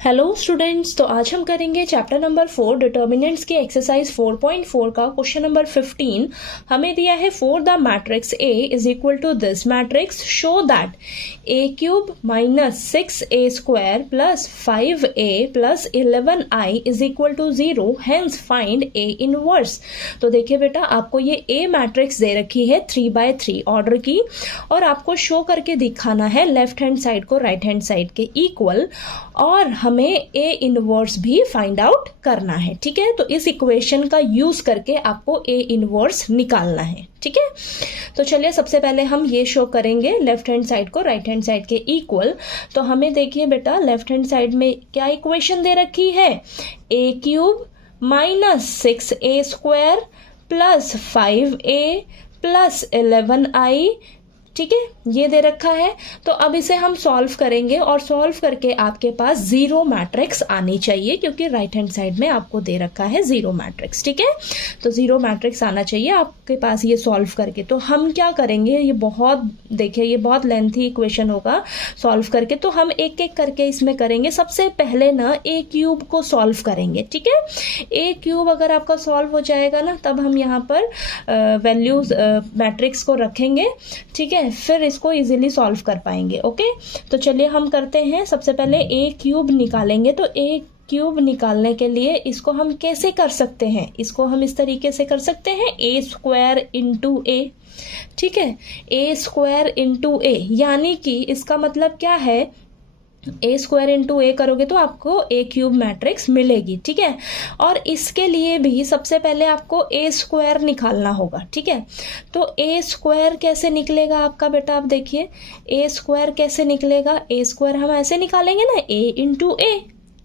Hello students, तो आज हम करेंगे चैप्टर नंबर 4 डिटर्मिनेंट्स की एक्सरसाइज 4.4 का क्वेश्चन नंबर 15। हमें दिया है for the matrix A is equal to this matrix show that A cube minus 6a square plus 5a plus 11i is equal to 0, hence find A inverse. तो देखिए बेटा, आपको ये ए मैट्रिक्स दे रखी है 3x3 ऑर्डर की, और आपको शो करके दिखाना है लेफ्ट हैंड साइड को राइट हैंड साइड के इक्वल, और हमें ए इनवर्स भी फाइंड आउट करना है। ठीक है, तो इस इक्वेशन का यूज करके आपको ए इनवर्स निकालना है। ठीक है, तो चलिए सबसे पहले हम ये शो करेंगे लेफ्ट हैंड साइड को राइट हैंड साइड के इक्वल। तो हमें देखिए बेटा, लेफ्ट हैंड साइड में क्या इक्वेशन दे रखी है, a cube minus 6a square plus 5a plus 11i। ठीक है, ये दे रखा है। तो अब इसे हम सॉल्व करेंगे, और सॉल्व करके आपके पास जीरो मैट्रिक्स आनी चाहिए, क्योंकि राइट हैंड साइड में आपको दे रखा है जीरो मैट्रिक्स। ठीक है, तो जीरो मैट्रिक्स आना चाहिए आपके पास ये सॉल्व करके। तो हम क्या करेंगे, ये बहुत देखिए ये बहुत लेंथी इक्वेशन होगा सॉल्व करके, तो हम एक एक करके इसमें करेंगे। सबसे पहले ना ए क्यूब को सॉल्व करेंगे। ठीक है, ए क्यूब अगर आपका सॉल्व हो जाएगा ना, तब हम यहाँ पर वैल्यूज मैट्रिक्स को रखेंगे। ठीक है, फिर इसको इजीली सॉल्व कर पाएंगे। ओके, तो चलिए हम करते हैं। सबसे पहले ए क्यूब निकालेंगे। तो ए क्यूब निकालने के लिए इसको हम कैसे कर सकते हैं, इसको हम इस तरीके से कर सकते हैं, ए स्क्वायर इंटू ए। ठीक है, ए स्क्वायर इंटू ए, यानी कि इसका मतलब क्या है, ए स्क्वायर इंटू ए करोगे तो आपको ए क्यूब मैट्रिक्स मिलेगी। ठीक है, और इसके लिए भी सबसे पहले आपको ए स्क्वायर निकालना होगा। ठीक है, तो ए स्क्वायर कैसे निकलेगा आपका बेटा, आप देखिए ए स्क्वायर कैसे निकलेगा। ए स्क्वायर हम ऐसे निकालेंगे ना, ए इंटू ए।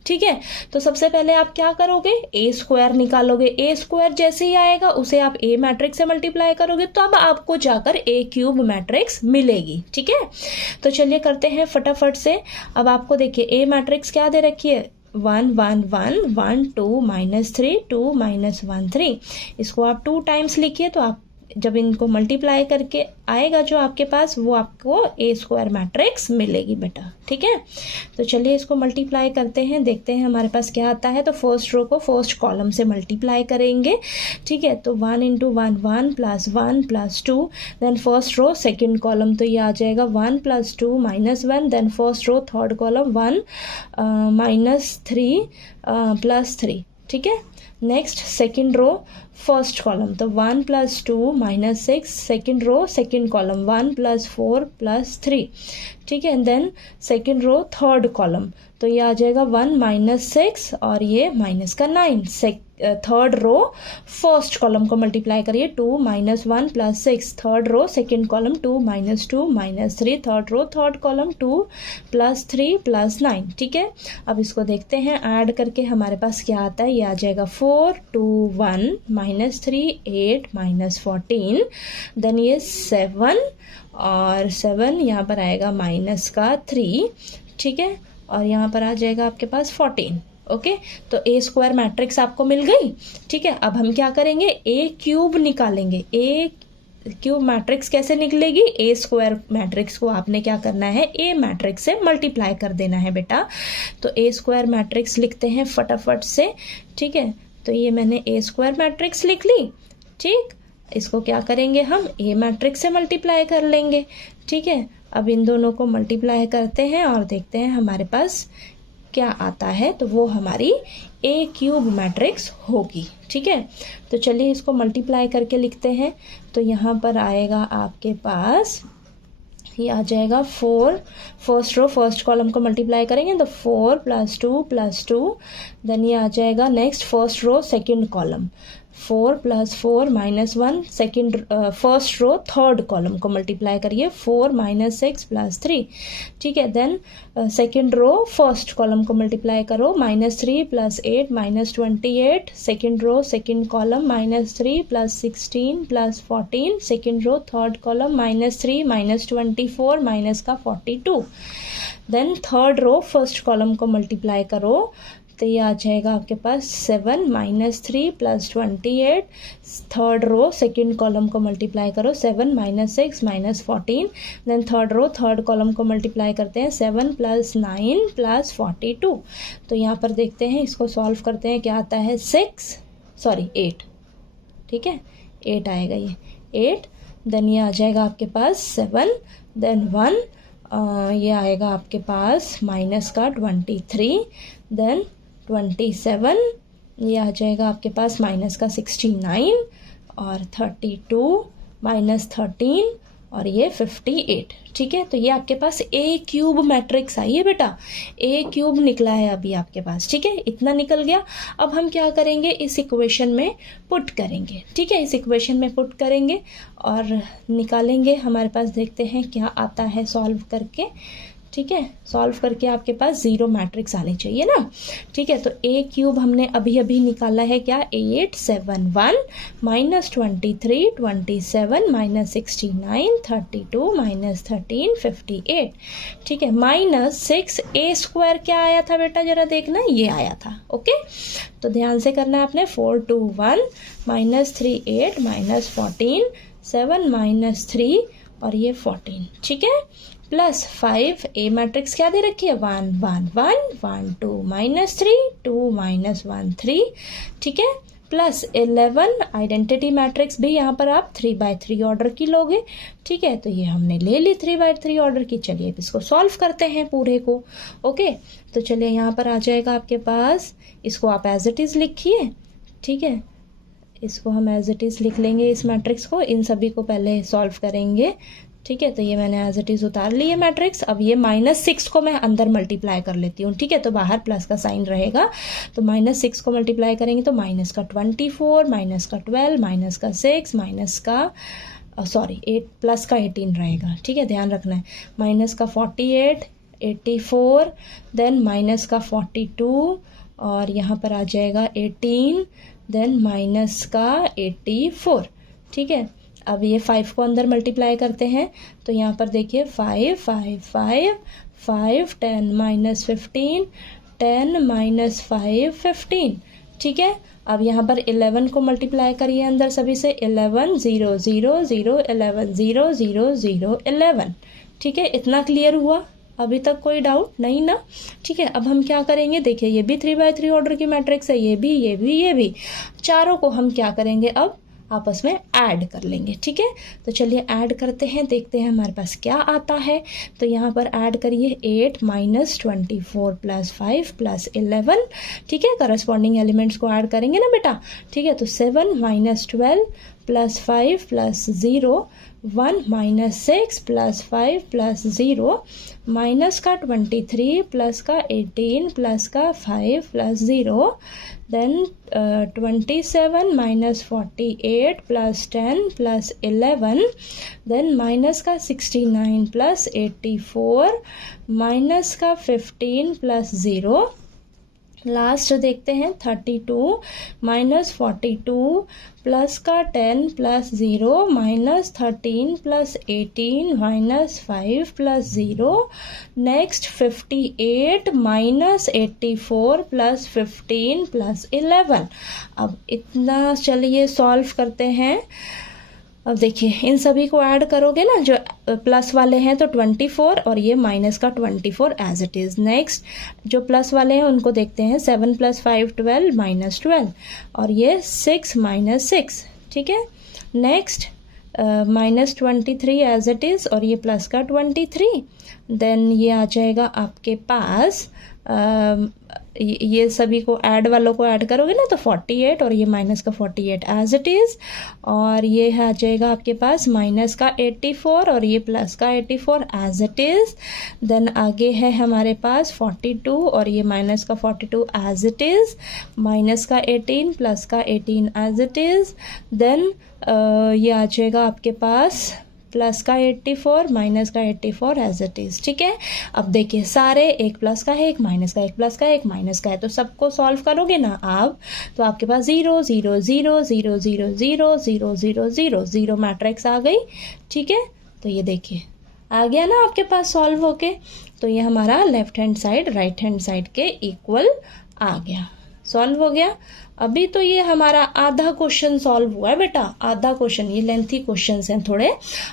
ठीक है, तो सबसे पहले आप क्या करोगे, ए स्क्वायर निकालोगे। ए स्क्वायर जैसे ही आएगा उसे आप ए मैट्रिक्स से मल्टीप्लाई करोगे, तो अब आपको जाकर ए क्यूब मैट्रिक्स मिलेगी। ठीक है, तो चलिए करते हैं फटाफट से। अब आपको देखिए ए मैट्रिक्स क्या दे रखी है, 1 1 1 1 2 -3 2 -1 3। इसको आप 2 टाइम्स लिखिए, तो आप जब इनको मल्टीप्लाई करके आएगा जो आपके पास, वो आपको ए स्क्वायर मैट्रिक्स मिलेगी बेटा। ठीक है, तो चलिए इसको मल्टीप्लाई करते हैं, देखते हैं हमारे पास क्या आता है। तो फर्स्ट रो को फर्स्ट कॉलम से मल्टीप्लाई करेंगे। ठीक है, तो 1 × 1 1 + 1 + 2, then first row second column, तो ये आ जाएगा 1 + 2 -1, then first row third column 1 -3 + 3। ठीक है, next second row first column, तो 1 + 2 -6, सेकंड रो सेकंड कॉलम 1 + 4 + 3। ठीक है, then second row third column, तो ये आ जाएगा 1 -6 और ये माइनस का 9। थर्ड रो फर्स्ट कॉलम को मल्टीप्लाई करिए, 2 - 1 + 6, third row second column 2 - 2 -3, third row third column 2 + 3 + 9। ठीक है, अब इसको देखते हैं ऐड करके हमारे पास क्या आता है। ये आ जाएगा 4 2 1 -3 8 -14, देन ये 7 और 7 यहाँ पर आएगा माइनस का 3। ठीक है, और यहाँ पर आ जाएगा आपके पास 14। ओके, तो ए स्क्वायर मैट्रिक्स आपको मिल गई। ठीक है, अब हम क्या करेंगे, ए क्यूब निकालेंगे। ए क्यूब मैट्रिक्स कैसे निकलेगी, ए स्क्वायर मैट्रिक्स को आपने क्या करना है, ए मैट्रिक्स से मल्टीप्लाई कर देना है बेटा। तो ए स्क्वायर मैट्रिक्स लिखते हैं फटाफट से। ठीक है, तो ये मैंने ए स्क्वायर मैट्रिक्स लिख ली। ठीक, इसको क्या करेंगे, हम ए मैट्रिक्स से मल्टीप्लाई कर लेंगे। ठीक है, अब इन दोनों को मल्टीप्लाई करते हैं और देखते हैं हमारे पास क्या आता है, तो वो हमारी ए क्यूब मैट्रिक्स होगी। ठीक है, तो चलिए इसको मल्टीप्लाई करके लिखते हैं। तो यहाँ पर आएगा आपके पास, ये आ जाएगा 4, फर्स्ट रो फर्स्ट कॉलम को मल्टीप्लाई करेंगे तो 4 + 2 + 2, देन ये आ जाएगा next first row second column 4 + 4 -1, second first row third column को मल्टीप्लाई करिए 4 -6 + 3। ठीक है, then second row first column को मल्टीप्लाई करो, -3 + 8 -28, second row second column -3 + 16 + 14, second row third column -3 -24 minus का 42। Then third row first column को multiply करो, तो ये आ जाएगा आपके पास 7 minus 3 plus 28, third row second column को मल्टीप्लाई करो 7 minus 6 minus 14, then third row third column को मल्टीप्लाई करते हैं 7 प्लस 9 प्लस 42। तो यहाँ पर देखते हैं, इसको सॉल्व करते हैं, क्या आता है 8, ठीक है 8 आएगा ये 8, देन ये आ जाएगा आपके पास 7, देन 1, ये आएगा आपके पास माइनस का 23, देन 27, ये आ जाएगा आपके पास माइनस का 69 और 32 माइनस 13 और ये 58, ठीक है। तो ये आपके पास ए क्यूब मैट्रिक्स आई है बेटा, ए क्यूब निकला है अभी आपके पास, ठीक है, इतना निकल गया। अब हम क्या करेंगे, इस इक्वेशन में पुट करेंगे, ठीक है, इस इक्वेशन में पुट करेंगे और निकालेंगे। हमारे पास देखते हैं क्या आता है सॉल्व करके, ठीक है, सॉल्व करके आपके पास 0 मैट्रिक्स आनी चाहिए ना, ठीक है। तो ए क्यूब हमने अभी अभी निकाला है क्या, 8 7 1 माइनस 23 27 माइनस 69 32 माइनस 13 58, ठीक है, माइनस 6 ए स्क्वायर क्या आया था बेटा, जरा देखना, ये आया था, ओके। तो ध्यान से करना है आपने, 4 2 1 माइनस 3 8 माइनस 14 7 माइनस 3 और ये 14, ठीक है, प्लस 5 ए मैट्रिक्स क्या दे रखी है, 1 1 1 1 2 माइनस 3 2 माइनस 1 3, ठीक है, प्लस 11 आइडेंटिटी मैट्रिक्स भी यहाँ पर आप 3/3 ऑर्डर की लोगे, ठीक है। तो ये हमने ले ली 3/3 ऑर्डर की। चलिए अब इसको सॉल्व करते हैं पूरे को, ओके। तो चलिए यहाँ पर आ जाएगा आपके पास, इसको आप एज इट इज़ लिखिए, ठीक है, इसको हम एज इट इज़ लिख लेंगे इस मैट्रिक्स को, इन सभी को पहले सॉल्व करेंगे, ठीक है। तो ये मैंने एज इट इज़ उतार ली है मैट्रिक्स। अब ये -6 को मैं अंदर मल्टीप्लाई कर लेती हूँ, ठीक है, तो बाहर प्लस का साइन रहेगा, तो -6 को मल्टीप्लाई करेंगे तो माइनस का 24 माइनस का 12 माइनस का 6 माइनस का 8 प्लस का 18 रहेगा, ठीक है, ध्यान रखना है, माइनस का 48 84, देन माइनस का 42 और यहाँ पर आ जाएगा 18, देन माइनस का 84, ठीक है। अब ये 5 को अंदर मल्टीप्लाई करते हैं तो यहाँ पर देखिए 5 5 5 5 10 माइनस 15 10 माइनस 5 15, ठीक है। अब यहाँ पर 11 को मल्टीप्लाई करिए अंदर सभी से, 11 0 0 0 11 0 0 0 11, ठीक है, इतना क्लियर हुआ, अभी तक कोई डाउट नहीं ना, ठीक है। अब हम क्या करेंगे, देखिए ये भी 3/3 ऑर्डर की मैट्रिक्स है, ये भी, चारों को हम क्या करेंगे, अब आपस में ऐड कर लेंगे, ठीक है। तो चलिए ऐड करते हैं, देखते हैं हमारे पास क्या आता है। तो यहाँ पर ऐड करिए 8 माइनस 24 प्लस 5 प्लस 11, ठीक है, करस्पॉन्डिंग एलिमेंट्स को ऐड करेंगे ना बेटा, ठीक है। तो 7 minus 12 plus 5 plus 0 1 minus 6 plus 5 plus 0 minus का 23 प्लस का 18 प्लस का 5 plus 0, then 27 minus 48 plus 10 plus 11, then minus का 69 plus 84 minus का 15 plus 0, लास्ट देखते हैं 32 माइनस 42 प्लस का 10 plus 0 minus 13 plus 18 minus 5 plus 0, next 58 minus 84 plus 15 plus 11। अब इतना चलिए सॉल्व करते हैं। अब देखिए इन सभी को ऐड करोगे ना, जो प्लस वाले हैं तो 24 और ये माइनस का 24 एज इट इज़। नेक्स्ट जो प्लस वाले हैं उनको देखते हैं, 7 प्लस 5 12 माइनस 12 और ये 6 माइनस 6, ठीक है। Next minus 23 as it is और ये प्लस का 23, देन ये आ जाएगा आपके पास ये सभी को ऐड वालों को ऐड करोगे ना तो 48 और ये माइनस का 48 एज इट इज़, और ये आ जाएगा आपके पास माइनस का 84 और ये प्लस का 84 एज इट इज़। देन आगे है हमारे पास 42 और ये माइनस का 42 एज इट इज़, माइनस का 18 प्लस का 18 एज इट इज़। देन ये आ जाएगा आपके पास प्लस का 84 माइनस का 84 एज इट इज़, ठीक है। अब देखिए सारे एक प्लस का है, एक माइनस का, एक प्लस का है, एक माइनस का है, तो सबको सॉल्व करोगे ना आप तो आपके पास 0 0 0 0 0 0 0 0 0 0 मैट्रिक्स आ गई, ठीक है। तो ये देखिए आ गया ना आपके पास सॉल्व होके। तो ये हमारा left hand side right hand side के इक्वल आ गया, सॉल्व हो गया। अभी तो ये हमारा आधा क्वेश्चन सॉल्व हुआ है बेटा, आधा क्वेश्चन, ये लेंथी क्वेश्चंस हैं थोड़े,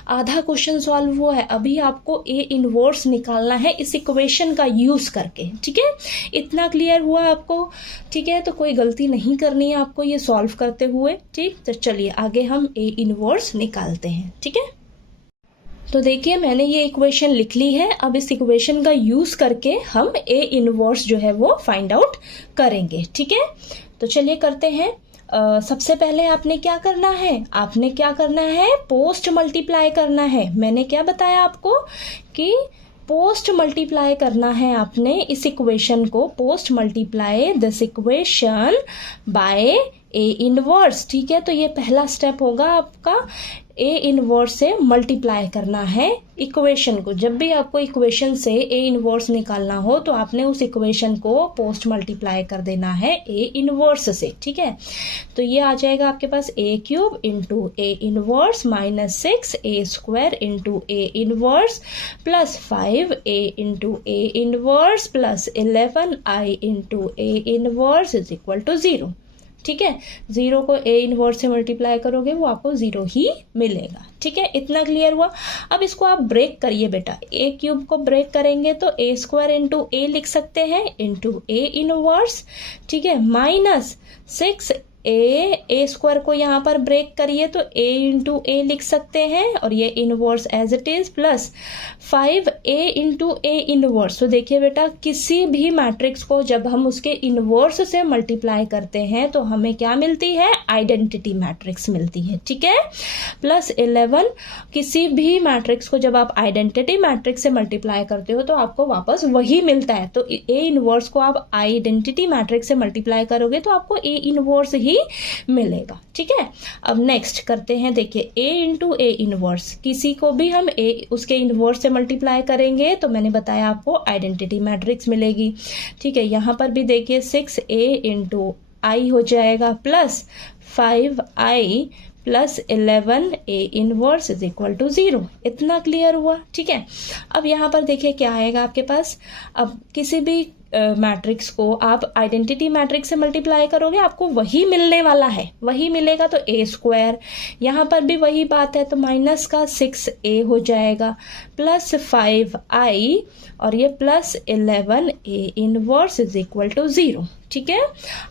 आधा क्वेश्चन सॉल्व हुआ है। अभी आपको ए इनवर्स निकालना है इस इक्वेशन का यूज करके, ठीक है। इतना क्लियर हुआ आपको, ठीक है। तो कोई गलती नहीं करनी है आपको ये सॉल्व करते हुए, ठीक। तो चलिए आगे हम ए इनवर्स निकालते हैं, ठीक है। तो देखिए मैंने ये इक्वेशन लिख ली है। अब इस इक्वेशन का यूज करके हम ए इनवर्स जो है वो फाइंड आउट करेंगे, ठीक है। तो चलिए करते हैं। सबसे पहले आपने क्या करना है, पोस्ट मल्टीप्लाई करना है। मैंने क्या बताया आपको कि पोस्ट मल्टीप्लाई करना है आपने इस इक्वेशन को, post multiply this equation by A inverse, ठीक है। तो ये पहला स्टेप होगा आपका, ए इनवर्स से मल्टीप्लाई करना है इक्वेशन को। जब भी आपको इक्वेशन से ए इनवर्स निकालना हो तो आपने उस इक्वेशन को पोस्ट मल्टीप्लाई कर देना है ए इनवर्स से, ठीक है। तो ये आ जाएगा आपके पास a cube into A inverse minus 6 a square into A inverse plus 5 A into A inverse plus 11 i into A inverse is equal to 0, ठीक है। 0 को ए इनवर्स से मल्टीप्लाई करोगे वो आपको 0 ही मिलेगा, ठीक है। इतना क्लियर हुआ। अब इसको आप ब्रेक करिए बेटा, ए क्यूब को ब्रेक करेंगे तो ए स्क्वायर इंटू ए लिख सकते हैं इंटू ए इनवर्स, ठीक है, माइनस 6 ए स्क्वायर को यहाँ पर ब्रेक करिए तो ए इंटू ए लिख सकते हैं और ये inverse as it is plus 5 A into A inverse. तो देखिए बेटा किसी भी मैट्रिक्स को जब हम उसके इनवर्स से मल्टीप्लाई करते हैं तो हमें क्या मिलती है, आइडेंटिटी मैट्रिक्स मिलती है, ठीक है। प्लस 11, किसी भी मैट्रिक्स को जब आप आइडेंटिटी मैट्रिक्स से मल्टीप्लाई करते हो तो आपको वापस वही मिलता है। तो ए इनवर्स को आप आइडेंटिटी मैट्रिक्स से मल्टीप्लाई करोगे तो आपको ए इनवर्स ही मिलेगा, ठीक है। अब नेक्स्ट करते हैं, देखिए ए इंटू ए इनवर्स, किसी को भी हम ए उसके इनवर्स से मल्टीप्लाई करेंगे तो मैंने बताया आपको आइडेंटिटी मैट्रिक्स मिलेगी, ठीक है। यहाँ पर भी देखिए 6a इंटू आई हो जाएगा plus 5i plus 11 A inverse is equal to 0। इतना क्लियर हुआ, ठीक है। अब यहाँ पर देखिए क्या आएगा आपके पास, अब किसी भी मैट्रिक्स को आप आइडेंटिटी मैट्रिक्स से मल्टीप्लाई करोगे आपको वही मिलने वाला है, वही मिलेगा। तो ए स्क्वायर, यहाँ पर भी वही बात है तो माइनस का 6a हो जाएगा प्लस 5i और ये plus 11 A inverse is equal to 0, ठीक है।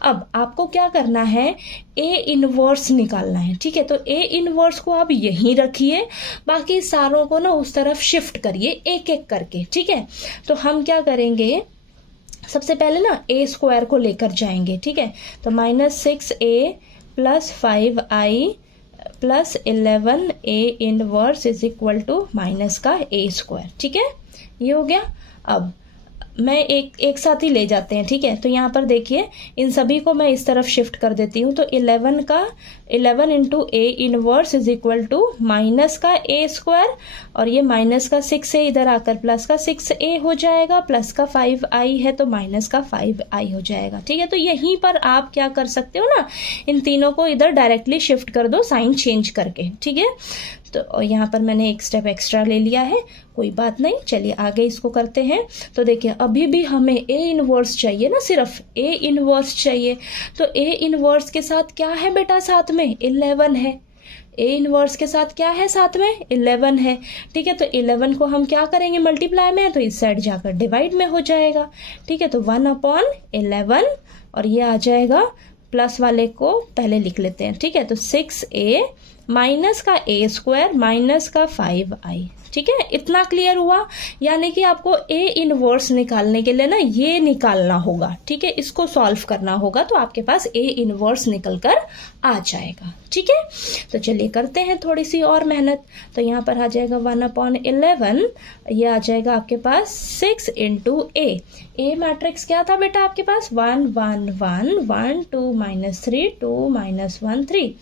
अब आपको क्या करना है, ए इनवर्स निकालना है, ठीक है। तो ए इनवर्स को आप यहीं रखिए, बाकी सारों को ना उस तरफ शिफ्ट करिए एक एक करके, ठीक है। तो हम क्या करेंगे, सबसे पहले ना ए स्क्वायर को लेकर जाएंगे, ठीक है। तो minus 6a plus 5i plus 11 A inverse is equal to minus का ए स्क्वायर, ठीक है। ये हो गया। अब मैं एक साथ ही ले जाते हैं, ठीक है। तो यहाँ पर देखिए इन सभी को मैं इस तरफ शिफ्ट कर देती हूँ। तो 11 into A inverse is equal to minus का ए स्क्वायर और ये माइनस का 6 है, इधर आकर प्लस का 6a हो जाएगा, प्लस का 5i है तो माइनस का 5i हो जाएगा, ठीक है। तो यहीं पर आप क्या कर सकते हो ना, इन तीनों को इधर डायरेक्टली शिफ्ट कर दो साइन चेंज करके, ठीक है। तो यहाँ पर मैंने एक स्टेप एक्स्ट्रा ले लिया है, कोई बात नहीं। चलिए आगे इसको करते हैं। तो देखिए अभी भी हमें ए इनवर्स चाहिए ना, सिर्फ ए इनवर्स चाहिए। तो ए इनवर्स के साथ क्या है बेटा, साथ में 11 है। ए इनवर्स के साथ क्या है, साथ में 11 है, ठीक है। तो 11 को हम क्या करेंगे, मल्टीप्लाई में, तो इस साइड जाकर डिवाइड में हो जाएगा, ठीक है। तो 1/11 और ये आ जाएगा, प्लस वाले को पहले लिख लेते हैं, ठीक है। तो 6a माइनस का ए स्क्वायर माइनस का 5i, ठीक है। इतना क्लियर हुआ। यानी कि आपको ए इनवर्स निकालने के लिए ना ये निकालना होगा, ठीक है, इसको सॉल्व करना होगा तो आपके पास ए इनवर्स निकल कर आ जाएगा, ठीक है। तो चलिए करते हैं थोड़ी सी और मेहनत। तो यहाँ पर आ जाएगा 1/11, ये आ जाएगा आपके पास 6 इंटू ए मैट्रिक्स क्या था बेटा आपके पास, 1 1 1 1 2 -3 2 -1 3,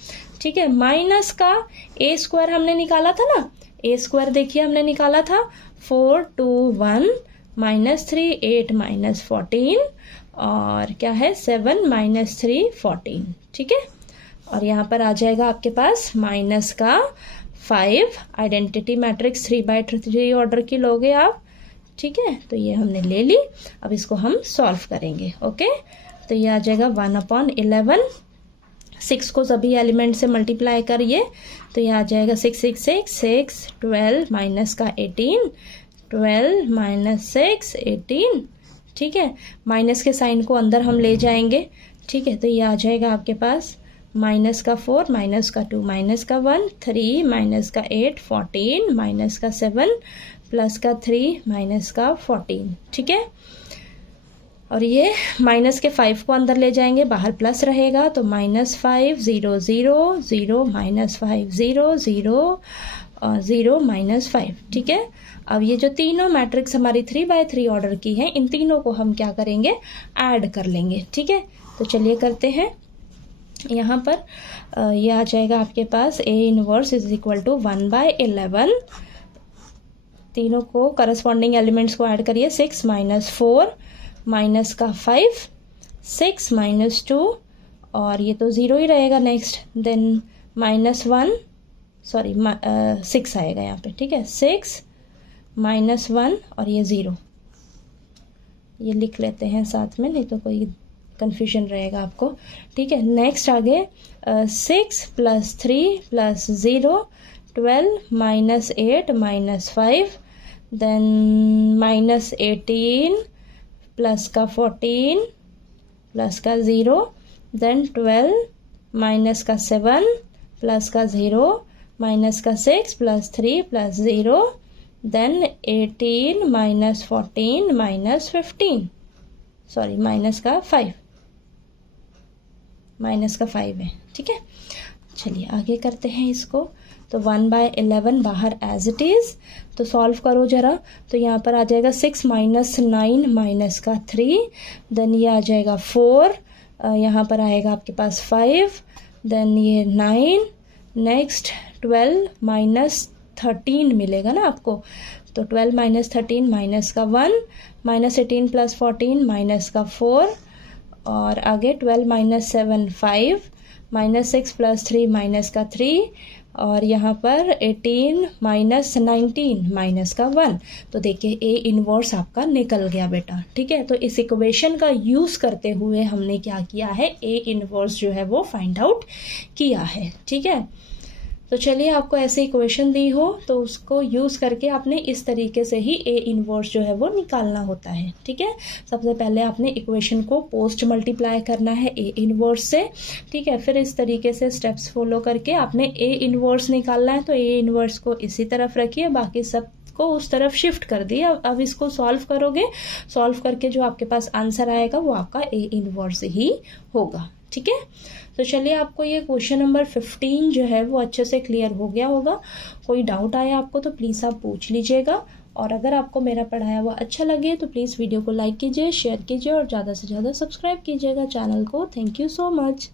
ठीक है। माइनस का ए स्क्वायर हमने निकाला था ना, ए स्क्वायर देखिए हमने निकाला था 4 2 1 -3 8 -14 और क्या है 7 -3 14, ठीक है। और यहाँ पर आ जाएगा आपके पास माइनस का 5, आइडेंटिटी मैट्रिक्स 3/3 ऑर्डर की लोगे आप, ठीक है। तो ये हमने ले ली। अब इसको हम सॉल्व करेंगे, ओके। तो ये आ जाएगा 1/11। 6 को सभी एलिमेंट से मल्टीप्लाई करिए तो ये आ जाएगा 6 6 6 6 12 माइनस का 18, 12 माइनस 6 18। ठीक है, माइनस के साइन को अंदर हम ले जाएंगे। ठीक है, तो ये आ जाएगा आपके पास माइनस का 4, माइनस का 2, माइनस का 1, 3 माइनस का 8 14, माइनस का 7 प्लस का 3 माइनस का 14। ठीक है, और ये माइनस के 5 को अंदर ले जाएंगे, बाहर प्लस रहेगा तो -5 0 0 0 -5 0 0 0 -5। ठीक है, अब ये जो तीनों मैट्रिक्स हमारी 3x3 ऑर्डर की हैं, इन तीनों को हम क्या करेंगे, ऐड कर लेंगे। ठीक है, तो चलिए करते हैं। यहाँ पर ये आ जाएगा आपके पास A inverse is equal to 1/11। तीनों को करस्पॉन्डिंग एलिमेंट्स को ऐड करिए। 6 - 4 माइनस का 5, 6 - 2 और ये तो 0 ही रहेगा नेक्स्ट, देन -1 सॉरी 6 आएगा यहाँ पे। ठीक है, 6 -1 और ये 0, ये लिख लेते हैं साथ में, नहीं तो कोई कन्फ्यूजन रहेगा आपको। ठीक है, नेक्स्ट आगे 6 + 3 + 0 12 -8 -5 देन -18 प्लस का 14 प्लस का 0 देन 12 माइनस का 7 प्लस का 0 माइनस का 6 + 3 + 0 देन 18 - 14 -15 सॉरी माइनस का 5 है। ठीक है, चलिए आगे करते हैं इसको। तो 1/11 बाहर एज इट इज़, तो सॉल्व करो ज़रा। तो यहाँ पर आ जाएगा 6 - 9 माइनस का 3, देन ये आ जाएगा 4, यहाँ पर आएगा आपके पास 5, देन ये 9, नेक्स्ट 12 - 13 मिलेगा ना आपको, तो 12 - 13 माइनस का 1, -18 + 14 माइनस का 4 और आगे 12 - 7 5, -6 + 3 माइनस का 3 और यहाँ पर 18 - 19 माइनस का 1। तो देखिए A इनवर्स आपका निकल गया बेटा। ठीक है, तो इस इक्वेशन का यूज़ करते हुए हमने क्या किया है, A इनवर्स जो है वो फाइंड आउट किया है। ठीक है, तो चलिए आपको ऐसे इक्वेशन दी हो तो उसको यूज़ करके आपने इस तरीके से ही A इनवर्स जो है वो निकालना होता है। ठीक है, सबसे पहले आपने इक्वेशन को पोस्ट मल्टीप्लाई करना है A इनवर्स से। ठीक है, फिर इस तरीके से स्टेप्स फॉलो करके आपने A इनवर्स निकालना है। तो A इनवर्स को इसी तरफ रखिए, बाकी सब को उस तरफ शिफ्ट कर दिए। अब इसको सॉल्व करोगे, सॉल्व करके जो आपके पास आंसर आएगा वो आपका A इनवर्स ही होगा। ठीक है, तो चलिए आपको ये क्वेश्चन नंबर 15 जो है वो अच्छे से क्लियर हो गया होगा। कोई डाउट आया आपको तो प्लीज़ आप पूछ लीजिएगा, और अगर आपको मेरा पढ़ाया हुआ अच्छा लगे तो प्लीज़ वीडियो को लाइक कीजिए, शेयर कीजिए और ज़्यादा से ज़्यादा सब्सक्राइब कीजिएगा चैनल को। Thank you so much.